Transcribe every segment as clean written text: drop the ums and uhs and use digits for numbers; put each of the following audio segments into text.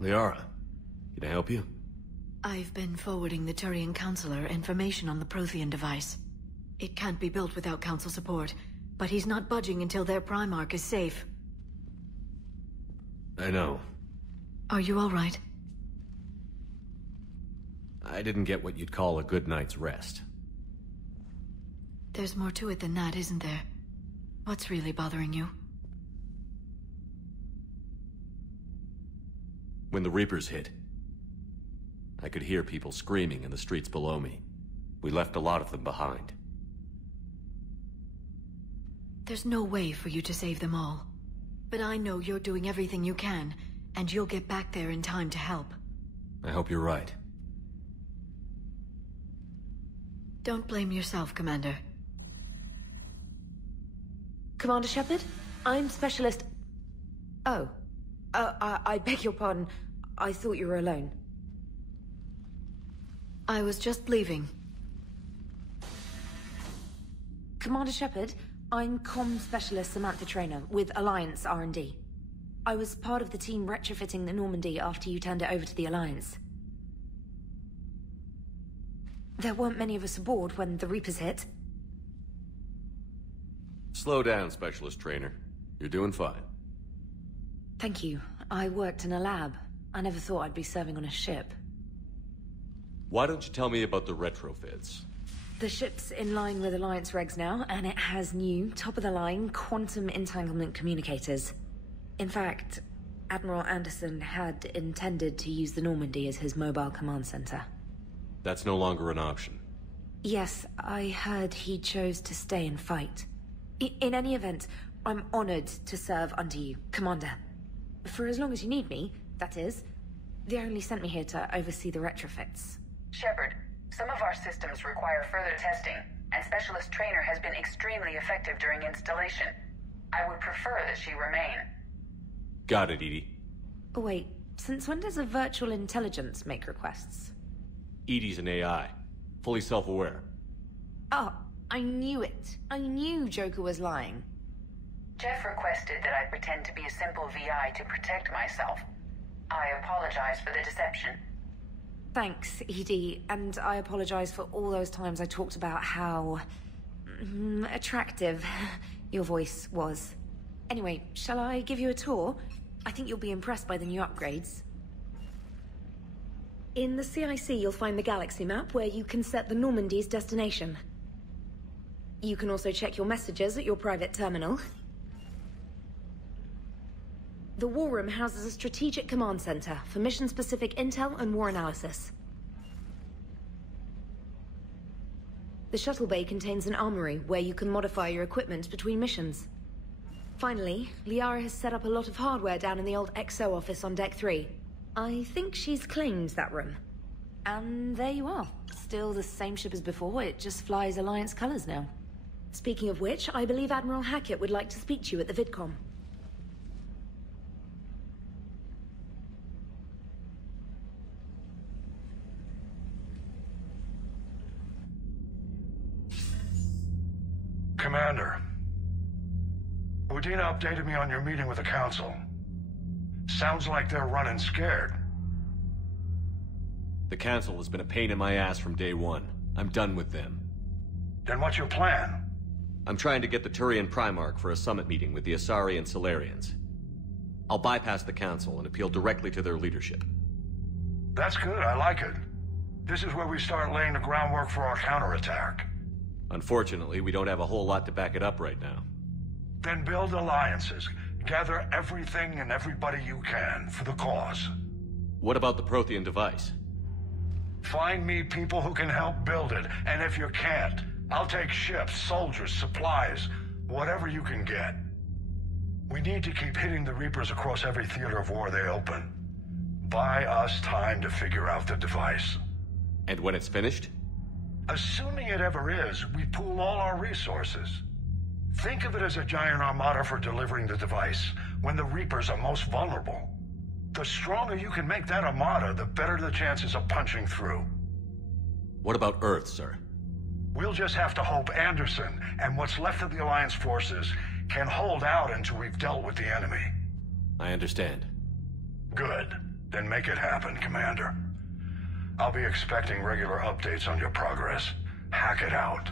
Liara, can I help you? I've been forwarding the Turian Counselor information on the Prothean device. It can't be built without Council support, but he's not budging until their Primarch is safe. I know. Are you all right? I didn't get what you'd call a good night's rest. There's more to it than that, isn't there? What's really bothering you? When the Reapers hit, I could hear people screaming in the streets below me. We left a lot of them behind. There's no way for you to save them all. But I know you're doing everything you can, and you'll get back there in time to help. I hope you're right. Don't blame yourself, Commander. Commander Shepard, I'm Specialist... Oh. I beg your pardon. I thought you were alone. I was just leaving. Commander Shepard, I'm Comm Specialist Samantha Traynor with Alliance R&D. I was part of the team retrofitting the Normandy after you turned it over to the Alliance. There weren't many of us aboard when the Reapers hit. Slow down, Specialist Trainer. You're doing fine. Thank you. I worked in a lab. I never thought I'd be serving on a ship. Why don't you tell me about the retrofits? The ship's in line with Alliance regs now, and it has new, top-of-the-line, quantum entanglement communicators. In fact, Admiral Anderson had intended to use the Normandy as his mobile command center. That's no longer an option. Yes, I heard he chose to stay and fight. In any event, I'm honored to serve under you, Commander. For as long as you need me, that is. They only sent me here to oversee the retrofits. Shepard, some of our systems require further testing, and Specialist Trainer has been extremely effective during installation. I would prefer that she remain. Got it, EDI. Oh, wait. Since when does a virtual intelligence make requests? EDI's an AI. Fully self-aware. Oh, I knew it. I knew Joker was lying. Jeff requested that I pretend to be a simple VI to protect myself. I apologize for the deception. Thanks, ED, and I apologize for all those times I talked about how... attractive your voice was. Anyway, shall I give you a tour? I think you'll be impressed by the new upgrades. In the CIC, you'll find the galaxy map where you can set the Normandy's destination. You can also check your messages at your private terminal. The War Room houses a strategic command center for mission-specific intel and war analysis. The shuttle bay contains an armory where you can modify your equipment between missions. Finally, Liara has set up a lot of hardware down in the old XO office on Deck 3. I think she's claimed that room. And there you are. Still the same ship as before, it just flies Alliance colors now. Speaking of which, I believe Admiral Hackett would like to speak to you at the VidCom. Commander, Udina updated me on your meeting with the Council. Sounds like they're running scared. The Council has been a pain in my ass from day one. I'm done with them. Then what's your plan? I'm trying to get the Turian Primarch for a summit meeting with the Asari and Solarians. I'll bypass the Council and appeal directly to their leadership. That's good, I like it. This is where we start laying the groundwork for our counterattack. Unfortunately, we don't have a whole lot to back it up right now. Then build alliances. Gather everything and everybody you can for the cause. What about the Prothean device? Find me people who can help build it, and if you can't, I'll take ships, soldiers, supplies, whatever you can get. We need to keep hitting the Reapers across every theater of war they open. Buy us time to figure out the device. And when it's finished? Assuming it ever is, we pool all our resources. Think of it as a giant armada for delivering the device, when the Reapers are most vulnerable. The stronger you can make that armada, the better the chances of punching through. What about Earth, sir? We'll just have to hope Anderson, and what's left of the Alliance forces, can hold out until we've dealt with the enemy. I understand. Good. Then make it happen, Commander. I'll be expecting regular updates on your progress. Hack it out.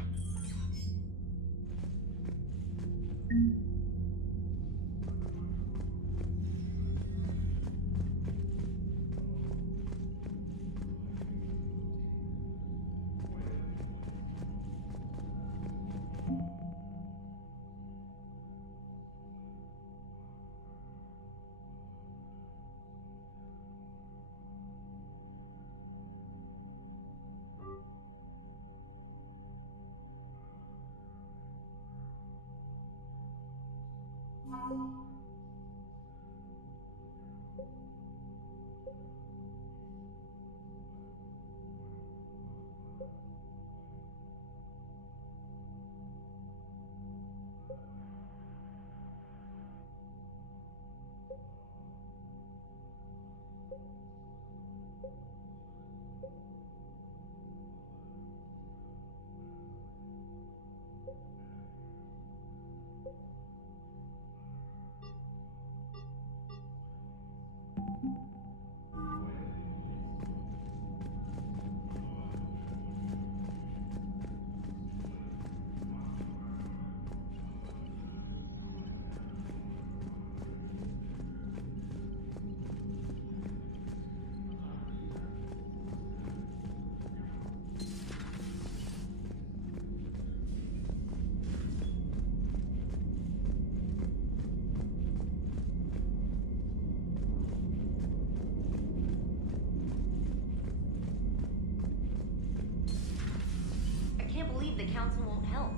The Council won't help.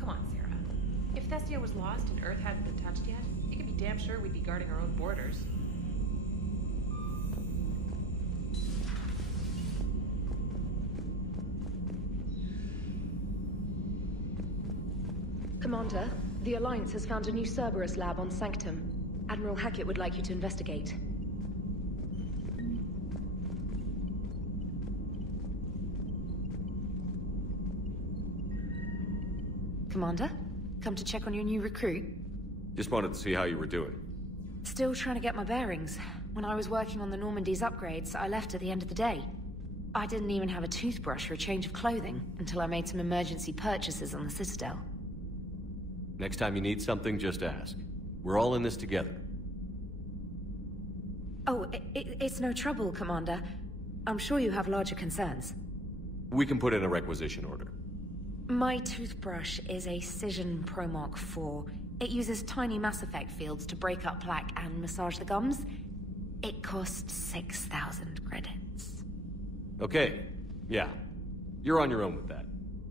Come on, Sarah. If Thestia was lost and Earth hadn't been touched yet, you can be damn sure we'd be guarding our own borders. Commander, the Alliance has found a new Cerberus lab on Sanctum. Admiral Hackett would like you to investigate. Commander, come to check on your new recruit? Just wanted to see how you were doing. Still trying to get my bearings. When I was working on the Normandy's upgrades, I left at the end of the day. I didn't even have a toothbrush or a change of clothing until I made some emergency purchases on the Citadel. Next time you need something, just ask. We're all in this together. Oh, it's no trouble, Commander. I'm sure you have larger concerns. We can put in a requisition order. My toothbrush is a Cision Pro Mark IV. It uses tiny Mass Effect fields to break up plaque and massage the gums. It costs 6,000 credits. Okay, yeah. You're on your own with that.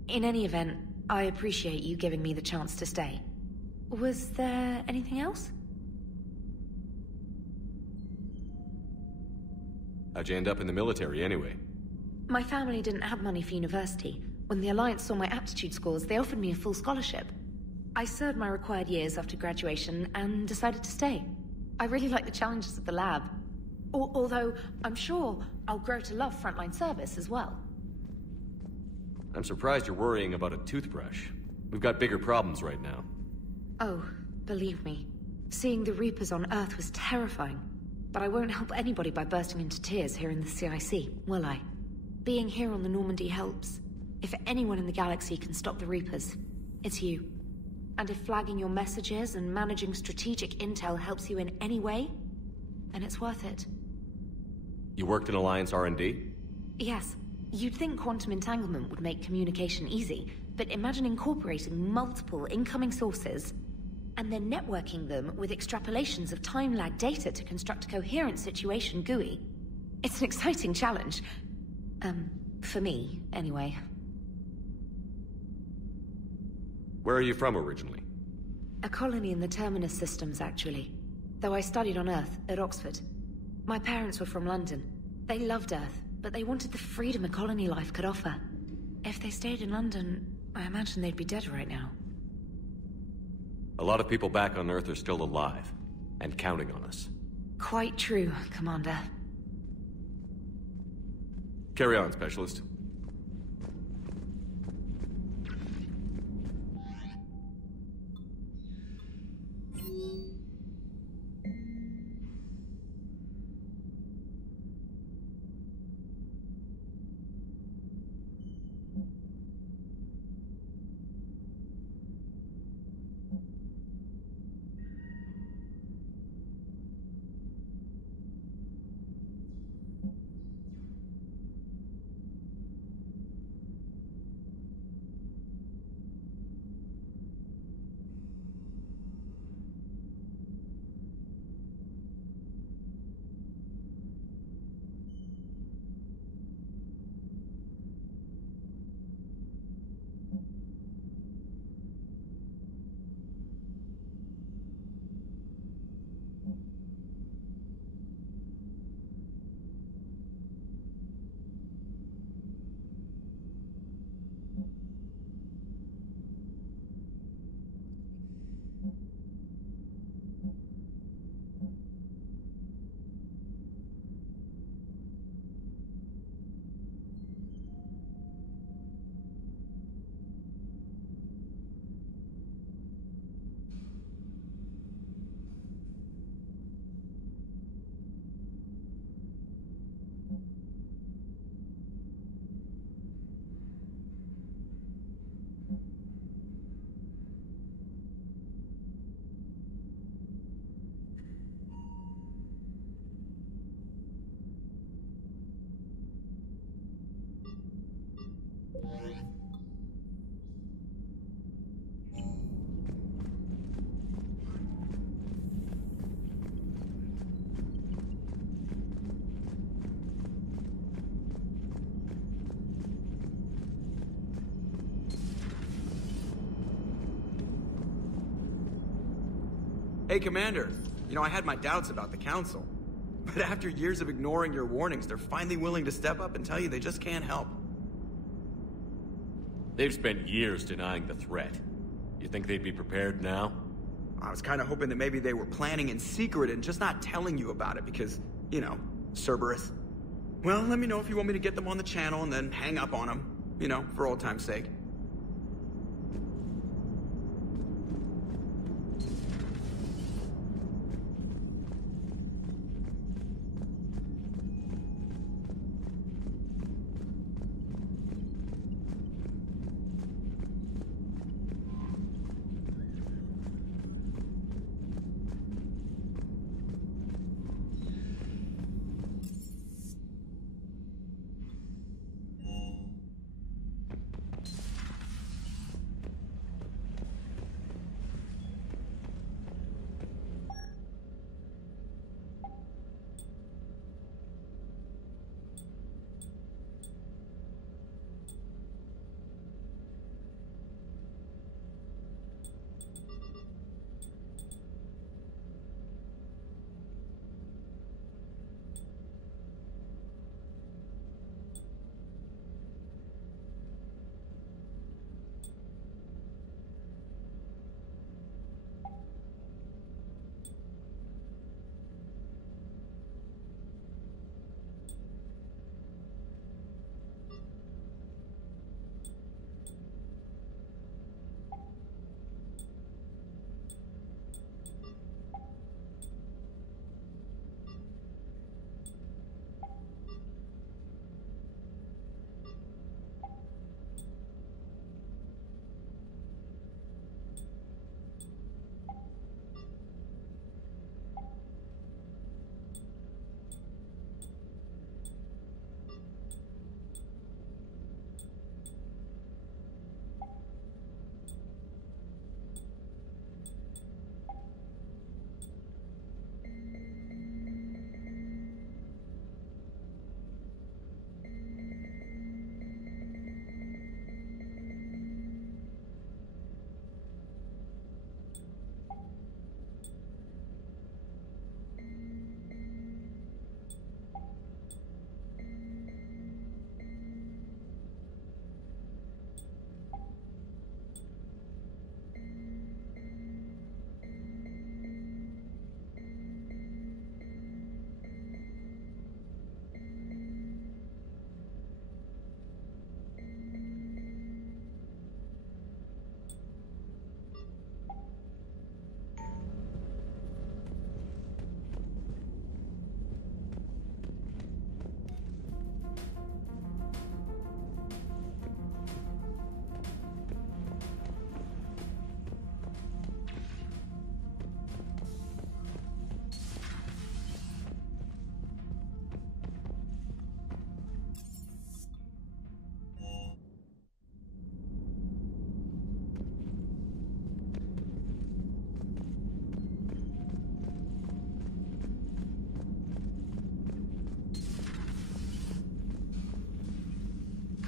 In any event, I appreciate you giving me the chance to stay. Was there anything else? How'd you end up in the military, anyway? My family didn't have money for university. When the Alliance saw my aptitude scores, they offered me a full scholarship. I served my required years after graduation and decided to stay. I really like the challenges of the lab. Although, I'm sure I'll grow to love frontline service as well. I'm surprised you're worrying about a toothbrush. We've got bigger problems right now. Oh, believe me. Seeing the Reapers on Earth was terrifying. But I won't help anybody by bursting into tears here in the CIC, will I? Being here on the Normandy helps. If anyone in the galaxy can stop the Reapers, it's you. And if flagging your messages and managing strategic intel helps you in any way, then it's worth it. You worked in Alliance R&D? Yes. You'd think quantum entanglement would make communication easy, but imagine incorporating multiple incoming sources and then networking them with extrapolations of time-lag data to construct a coherent situation GUI. It's an exciting challenge. For me, anyway. Where are you from originally? A colony in the Terminus systems, actually. Though I studied on Earth, at Oxford. My parents were from London. They loved Earth, but they wanted the freedom a colony life could offer. If they stayed in London, I imagine they'd be dead right now. A lot of people back on Earth are still alive, and counting on us. Quite true, Commander. Carry on, Specialist. Hey, Commander. You know, I had my doubts about the Council. But after years of ignoring your warnings, they're finally willing to step up and tell you they just can't help. They've spent years denying the threat. You think they'd be prepared now? I was kind of hoping that maybe they were planning in secret and just not telling you about it because, you know, Cerberus. Well, let me know if you want me to get them on the channel and then hang up on them. You know, for old time's sake.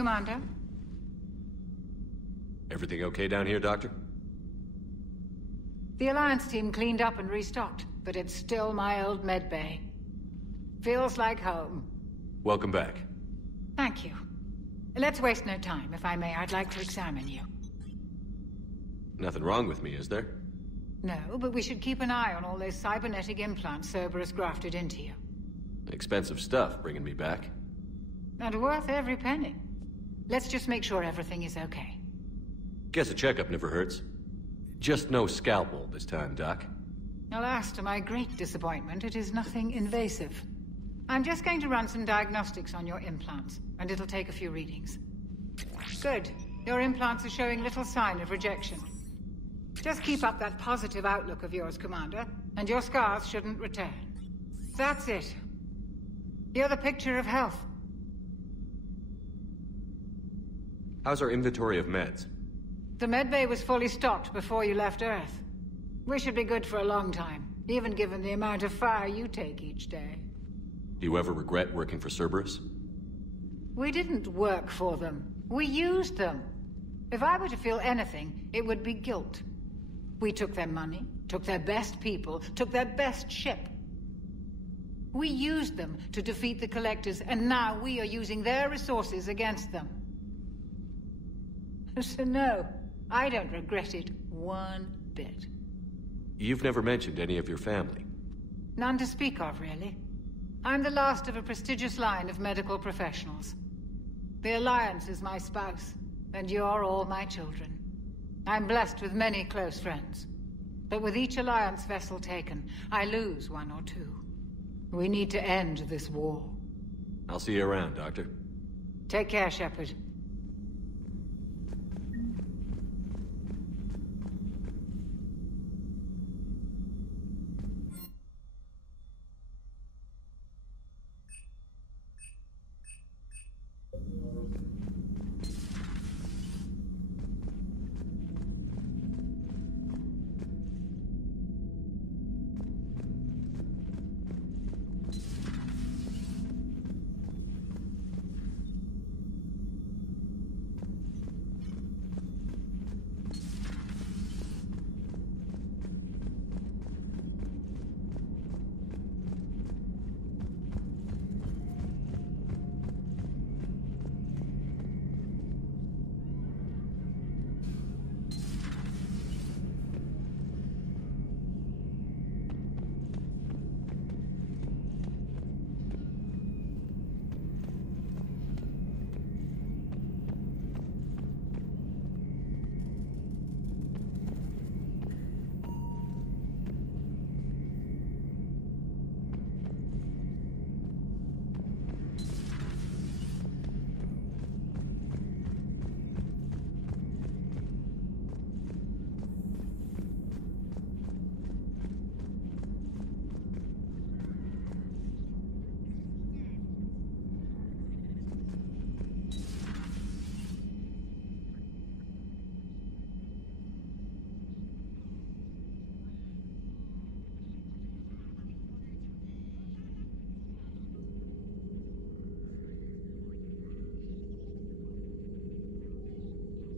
Commander? Everything okay down here, Doctor? The Alliance team cleaned up and restocked, but it's still my old medbay. Feels like home. Welcome back. Thank you. Let's waste no time. If I may, I'd like to examine you. Nothing wrong with me, is there? No, but we should keep an eye on all those cybernetic implants Cerberus grafted into you. Expensive stuff bringing me back. And worth every penny. Let's just make sure everything is okay. Guess a checkup never hurts. Just no scalpel this time, Doc. Alas, to my great disappointment, it is nothing invasive. I'm just going to run some diagnostics on your implants, and it'll take a few readings. Good. Your implants are showing little sign of rejection. Just keep up that positive outlook of yours, Commander, and your scars shouldn't return. That's it. You're the picture of health. How's our inventory of meds? The medbay was fully stocked before you left Earth. We should be good for a long time, even given the amount of fire you take each day. Do you ever regret working for Cerberus? We didn't work for them. We used them. If I were to feel anything, it would be guilt. We took their money, took their best people, took their best ship. We used them to defeat the Collectors, and now we are using their resources against them. So no, I don't regret it one bit. You've never mentioned any of your family. None to speak of, really. I'm the last of a prestigious line of medical professionals. The Alliance is my spouse, and you're all my children. I'm blessed with many close friends. But with each Alliance vessel taken, I lose one or two. We need to end this war. I'll see you around, Doctor. Take care, Shepard.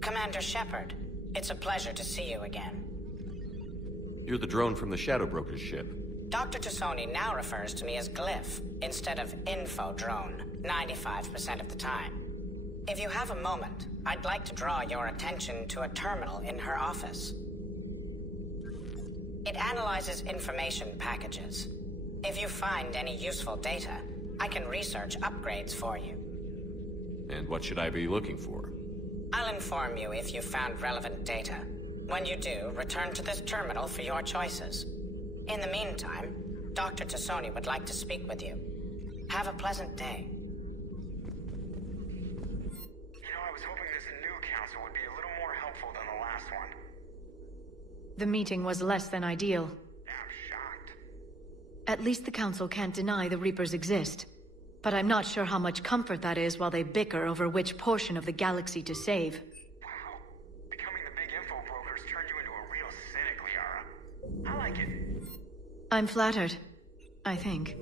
Commander Shepard, it's a pleasure to see you again. You're the drone from the Shadow Broker's ship. Dr. Tassoni now refers to me as Glyph, instead of Info Drone, 95% of the time. If you have a moment, I'd like to draw your attention to a terminal in her office. It analyzes information packages. If you find any useful data, I can research upgrades for you. And what should I be looking for? I'll inform you if you've found relevant data. When you do, return to this terminal for your choices. In the meantime, Dr. Tassoni would like to speak with you. Have a pleasant day. You know, I was hoping this new council would be a little more helpful than the last one. The meeting was less than ideal. I'm shocked. At least the Council can't deny the Reapers exist. But I'm not sure how much comfort that is while they bicker over which portion of the galaxy to save. Wow. Becoming the big info brokers turned you into a real cynic, Liara. I like it. I'm flattered. I think.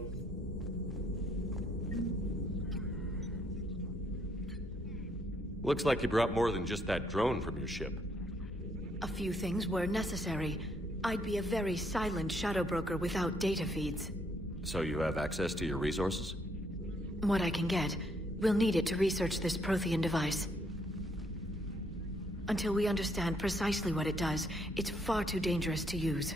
Looks like you brought more than just that drone from your ship. A few things were necessary. I'd be a very silent shadow broker without data feeds. So you have access to your resources? What I can get. We'll need it to research this Prothean device. Until we understand precisely what it does, it's far too dangerous to use.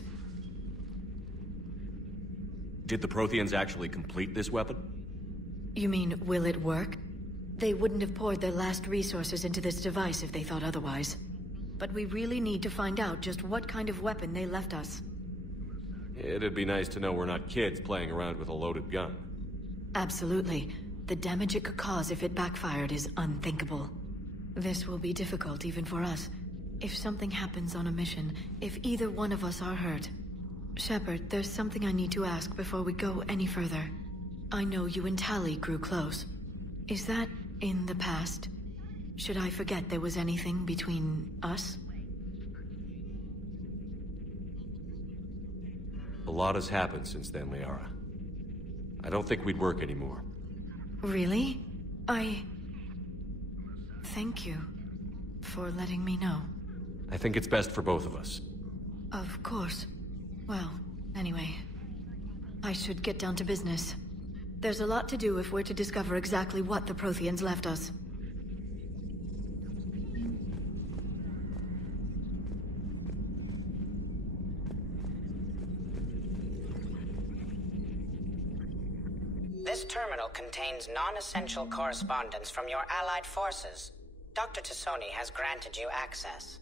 Did the Protheans actually complete this weapon? You mean, will it work? They wouldn't have poured their last resources into this device if they thought otherwise. But we really need to find out just what kind of weapon they left us. It'd be nice to know we're not kids playing around with a loaded gun. Absolutely. The damage it could cause if it backfired is unthinkable. This will be difficult even for us. If something happens on a mission, if either one of us are hurt. Shepard, there's something I need to ask before we go any further. I know you and Tali grew close. Is that in the past? Should I forget there was anything between us? A lot has happened since then, Liara. I don't think we'd work anymore. Really? Thank you for letting me know. I think it's best for both of us. Of course. Well, anyway. I should get down to business. There's a lot to do if we're to discover exactly what the Protheans left us. This terminal contains non-essential correspondence from your allied forces. Dr. Tassoni has granted you access.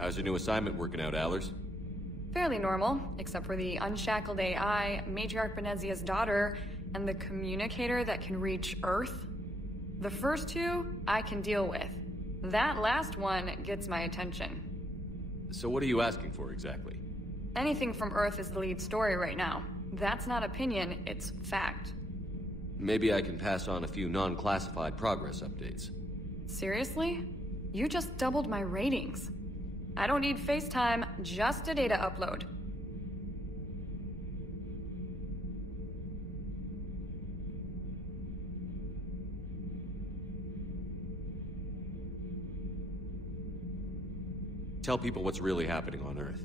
How's your new assignment working out, Allers? Fairly normal, except for the unshackled AI, Matriarch Benezia's daughter, and the communicator that can reach Earth. The first two, I can deal with. That last one gets my attention. So what are you asking for, exactly? Anything from Earth is the lead story right now. That's not opinion, it's fact. Maybe I can pass on a few non-classified progress updates. Seriously? You just doubled my ratings. I don't need FaceTime, just a data upload. Tell people what's really happening on Earth.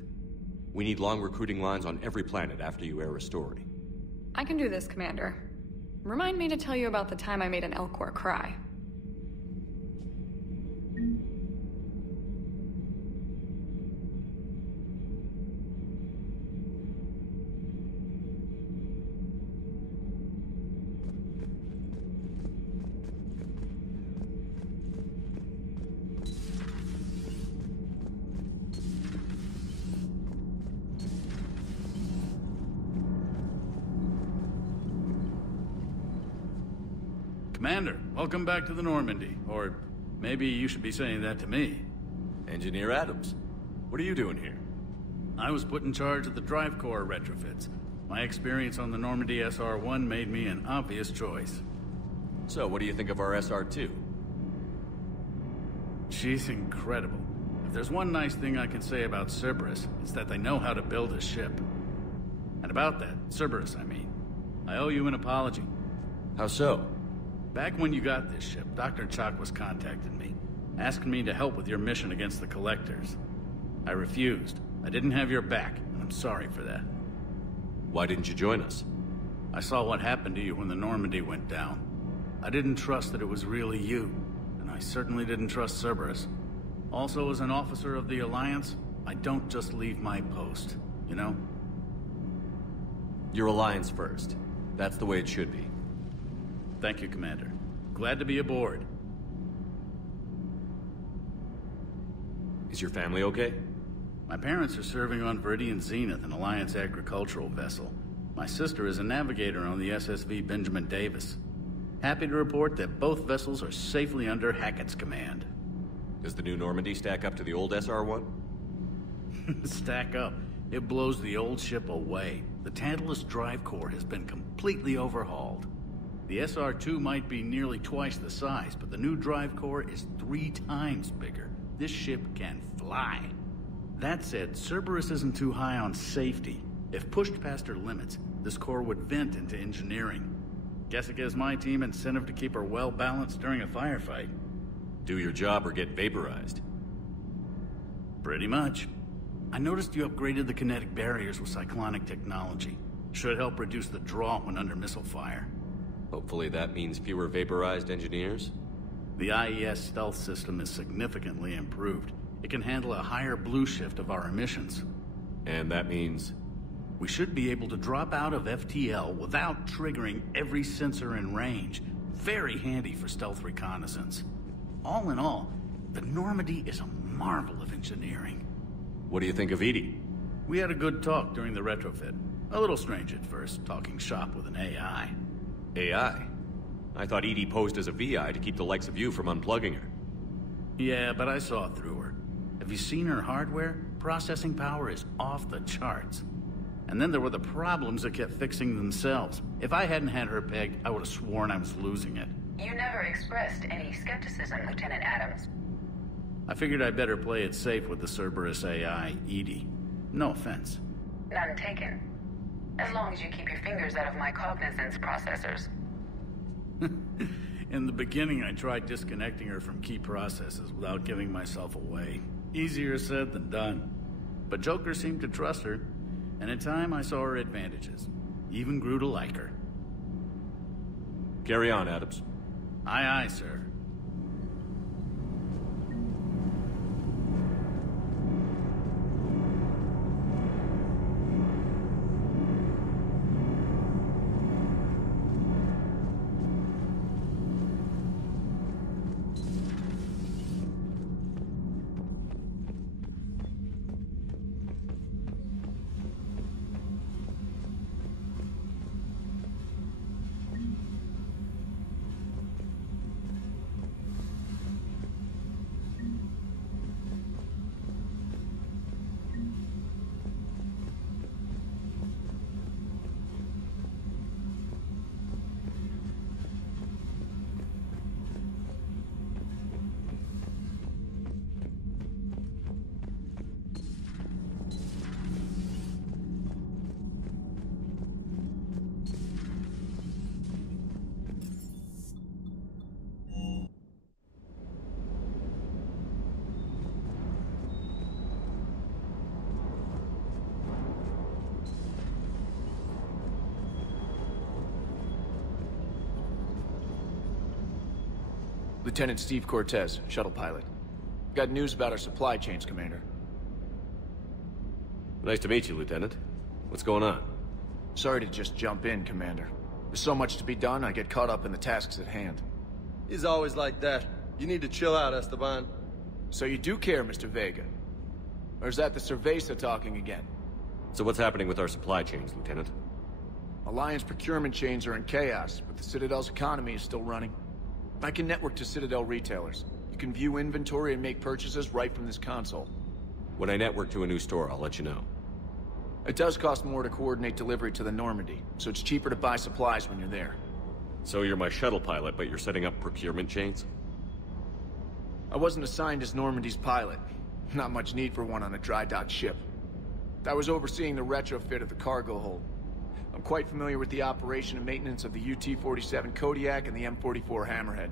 We need long recruiting lines on every planet after you air a story. I can do this, Commander. Remind me to tell you about the time I made an Elcor cry. Commander, welcome back to the Normandy. Or maybe you should be saying that to me. Engineer Adams, what are you doing here? I was put in charge of the drive core retrofits. My experience on the Normandy SR-1 made me an obvious choice. So, what do you think of our SR-2? She's incredible. If there's one nice thing I can say about Cerberus, it's that they know how to build a ship. And about that, Cerberus, I mean, I owe you an apology. How so? Back when you got this ship, Dr. Chakwas contacted me, asking me to help with your mission against the Collectors. I refused. I didn't have your back, and I'm sorry for that. Why didn't you join us? I saw what happened to you when the Normandy went down. I didn't trust that it was really you, and I certainly didn't trust Cerberus. Also, as an officer of the Alliance, I don't just leave my post, you know? Your Alliance first. That's the way it should be. Thank you, Commander. Glad to be aboard. Is your family okay? My parents are serving on Viridian Zenith, an Alliance agricultural vessel. My sister is a navigator on the SSV Benjamin Davis. Happy to report that both vessels are safely under Hackett's command. Does the new Normandy stack up to the old SR-1? Stack up. It blows the old ship away. The Tantalus drive core has been completely overhauled. The SR-2 might be nearly twice the size, but the new drive core is 3 times bigger. This ship can fly. That said, Cerberus isn't too high on safety. If pushed past her limits, this core would vent into engineering. Guess it gives my team incentive to keep her well-balanced during a firefight. Do your job or get vaporized. Pretty much. I noticed you upgraded the kinetic barriers with cyclonic technology. Should help reduce the draw when under missile fire. Hopefully that means fewer vaporized engineers? The IES stealth system is significantly improved. It can handle a higher blue shift of our emissions. And that means? We should be able to drop out of FTL without triggering every sensor in range. Very handy for stealth reconnaissance. All in all, the Normandy is a marvel of engineering. What do you think of Edie? We had a good talk during the retrofit. A little strange at first, talking shop with an AI. AI? I thought Edie posed as a VI to keep the likes of you from unplugging her. Yeah, but I saw through her. Have you seen her hardware? Processing power is off the charts. And then there were the problems that kept fixing themselves. If I hadn't had her pegged, I would have sworn I was losing it. You never expressed any skepticism, Lieutenant Adams. I figured I'd better play it safe with the Cerberus AI, Edie. No offense. None taken. As long as you keep your fingers out of my cognizance processors. In the beginning, I tried disconnecting her from key processes without giving myself away. Easier said than done. But Joker seemed to trust her, and in time I saw her advantages. Even grew to like her. Carry on, Adams. Aye, aye, sir. Lieutenant Steve Cortez, shuttle pilot. Got news about our supply chains, Commander. Nice to meet you, Lieutenant. What's going on? Sorry to just jump in, Commander. There's so much to be done, I get caught up in the tasks at hand. He's always like that. You need to chill out, Esteban. So you do care, Mr. Vega? Or is that the Cerveza talking again? So what's happening with our supply chains, Lieutenant? Alliance procurement chains are in chaos, but the Citadel's economy is still running. I can network to Citadel retailers. You can view inventory and make purchases right from this console. When I network to a new store, I'll let you know. It does cost more to coordinate delivery to the Normandy, so it's cheaper to buy supplies when you're there. So you're my shuttle pilot, but you're setting up procurement chains? I wasn't assigned as Normandy's pilot. Not much need for one on a dry dock ship. I was overseeing the retrofit of the cargo hold. I'm quite familiar with the operation and maintenance of the UT-47 Kodiak and the M44 Hammerhead.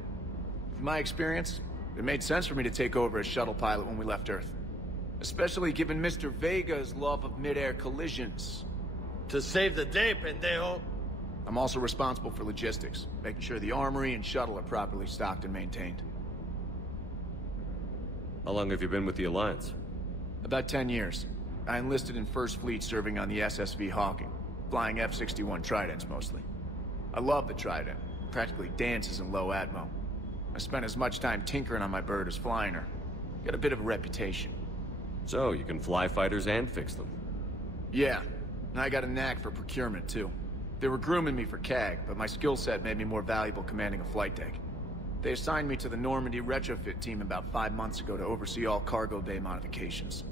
In my experience, it made sense for me to take over as shuttle pilot when we left Earth. Especially given Mr. Vega's love of mid-air collisions. To save the day, pendejo. I'm also responsible for logistics, making sure the armory and shuttle are properly stocked and maintained. How long have you been with the Alliance? About 10 years. I enlisted in First Fleet serving on the SSV Hawking, flying F-61 Tridents mostly. I love the Trident. Practically dances in low atmo. I spent as much time tinkering on my bird as flying her. Got a bit of a reputation. So, you can fly fighters and fix them? Yeah, and I got a knack for procurement too. They were grooming me for CAG, but my skill set made me more valuable commanding a flight deck. They assigned me to the Normandy retrofit team about 5 months ago to oversee all cargo bay modifications.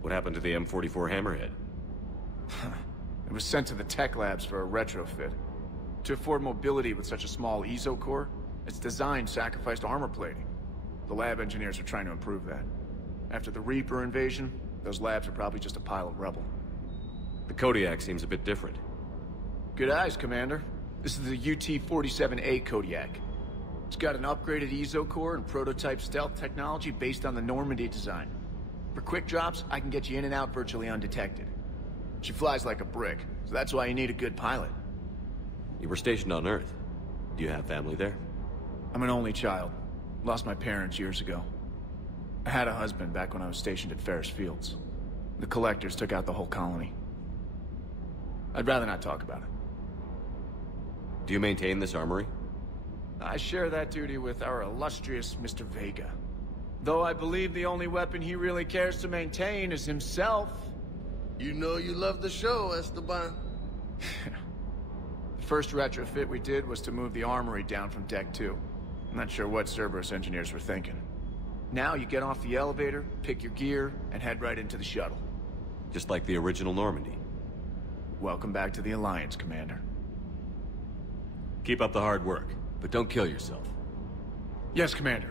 What happened to the M44 Hammerhead? It was sent to the tech labs for a retrofit. To afford mobility with such a small ESO core, its design sacrificed armor plating. The lab engineers are trying to improve that. After the Reaper invasion, those labs are probably just a pile of rubble. The Kodiak seems a bit different. Good eyes, Commander. This is the UT-47A Kodiak. It's got an upgraded ESO core and prototype stealth technology based on the Normandy design. For quick drops, I can get you in and out virtually undetected. She flies like a brick, so that's why you need a good pilot. You were stationed on Earth. Do you have family there? I'm an only child. Lost my parents years ago. I had a husband back when I was stationed at Ferris Fields. The collectors took out the whole colony. I'd rather not talk about it. Do you maintain this armory? I share that duty with our illustrious Mr. Vega. Though I believe the only weapon he really cares to maintain is himself. You know you love the show, Esteban. The first retrofit we did was to move the armory down from Deck 2. I'm not sure what Cerberus engineers were thinking. Now you get off the elevator, pick your gear, and head right into the shuttle. Just like the original Normandy. Welcome back to the Alliance, Commander. Keep up the hard work, but don't kill yourself. Yes, Commander.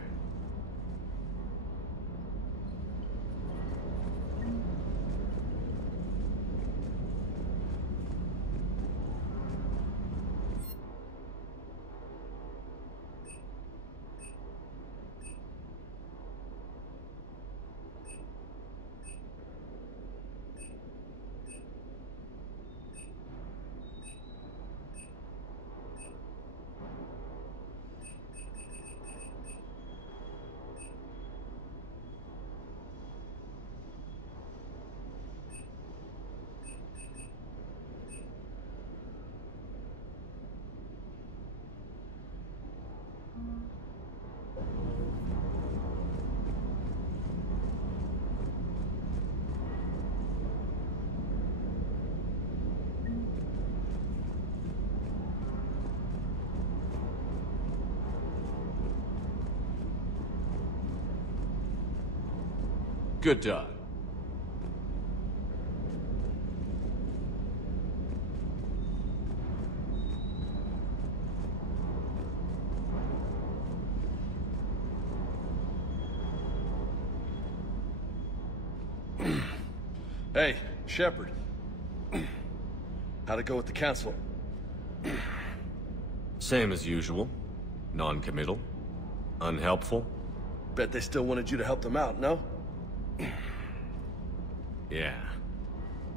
Good dog. Hey, Shepard. How'd it go with the council? Same as usual. Non-committal. Unhelpful. Bet they still wanted you to help them out, no? Yeah.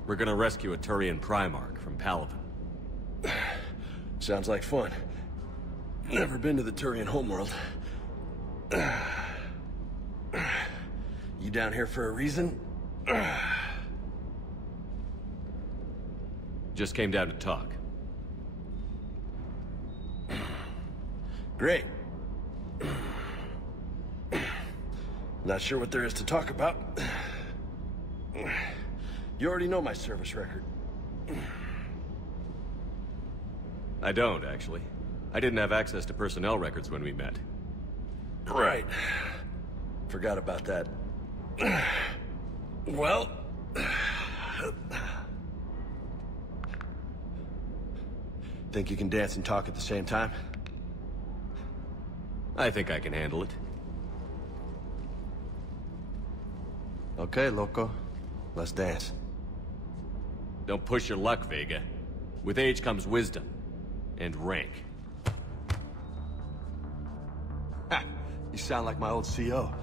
We're gonna rescue a Turian Primarch from Palaven. Sounds like fun. Never been to the Turian homeworld. You down here for a reason? Just came down to talk. Great. Not sure what there is to talk about. You already know my service record. I don't, actually. I didn't have access to personnel records when we met. Right. Forgot about that. Well... Think you can dance and talk at the same time? I think I can handle it. Okay, loco. Let's dance. Don't push your luck, Vega. With age comes wisdom. And rank. Ha! You sound like my old CO.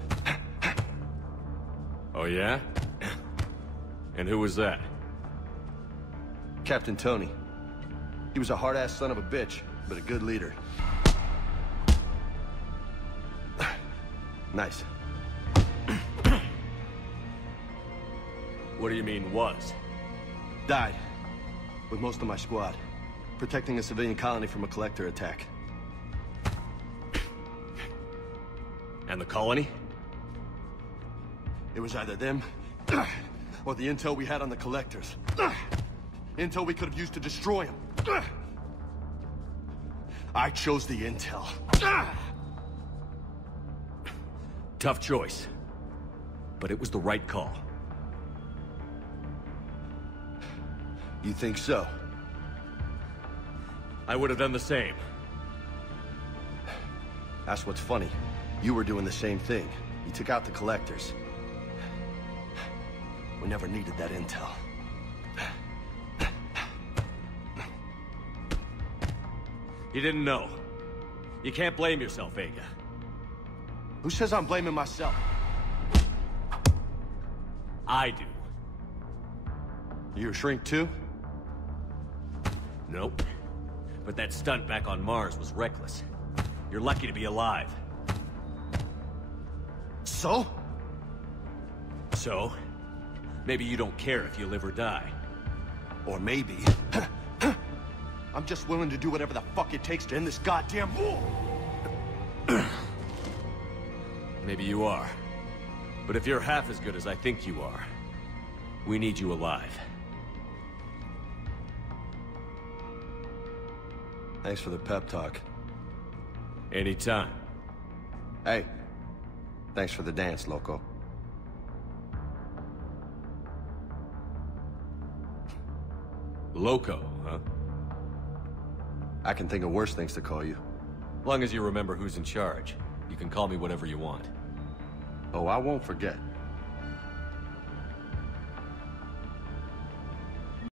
Oh yeah? And who was that? Captain Tony. He was a hard-ass son of a bitch, but a good leader. Nice. What do you mean, was? Died. With most of my squad. Protecting a civilian colony from a collector attack. And the colony? It was either them, or the intel we had on the collectors. Intel we could have used to destroy them. I chose the intel. Tough choice. But it was the right call. You think so? I would have done the same. That's what's funny. You were doing the same thing. You took out the collectors. We never needed that intel. You didn't know. You can't blame yourself, Vega. Who says I'm blaming myself? I do. You a shrink too? Nope. But that stunt back on Mars was reckless. You're lucky to be alive. So? So? Maybe you don't care if you live or die. Or maybe... I'm just willing to do whatever the fuck it takes to end this goddamn war! Maybe you are. But if you're half as good as I think you are, we need you alive. Thanks for the pep talk. Anytime. Hey, thanks for the dance, loco. Loco, huh? I can think of worse things to call you. Long as you remember who's in charge, you can call me whatever you want. Oh, I won't forget.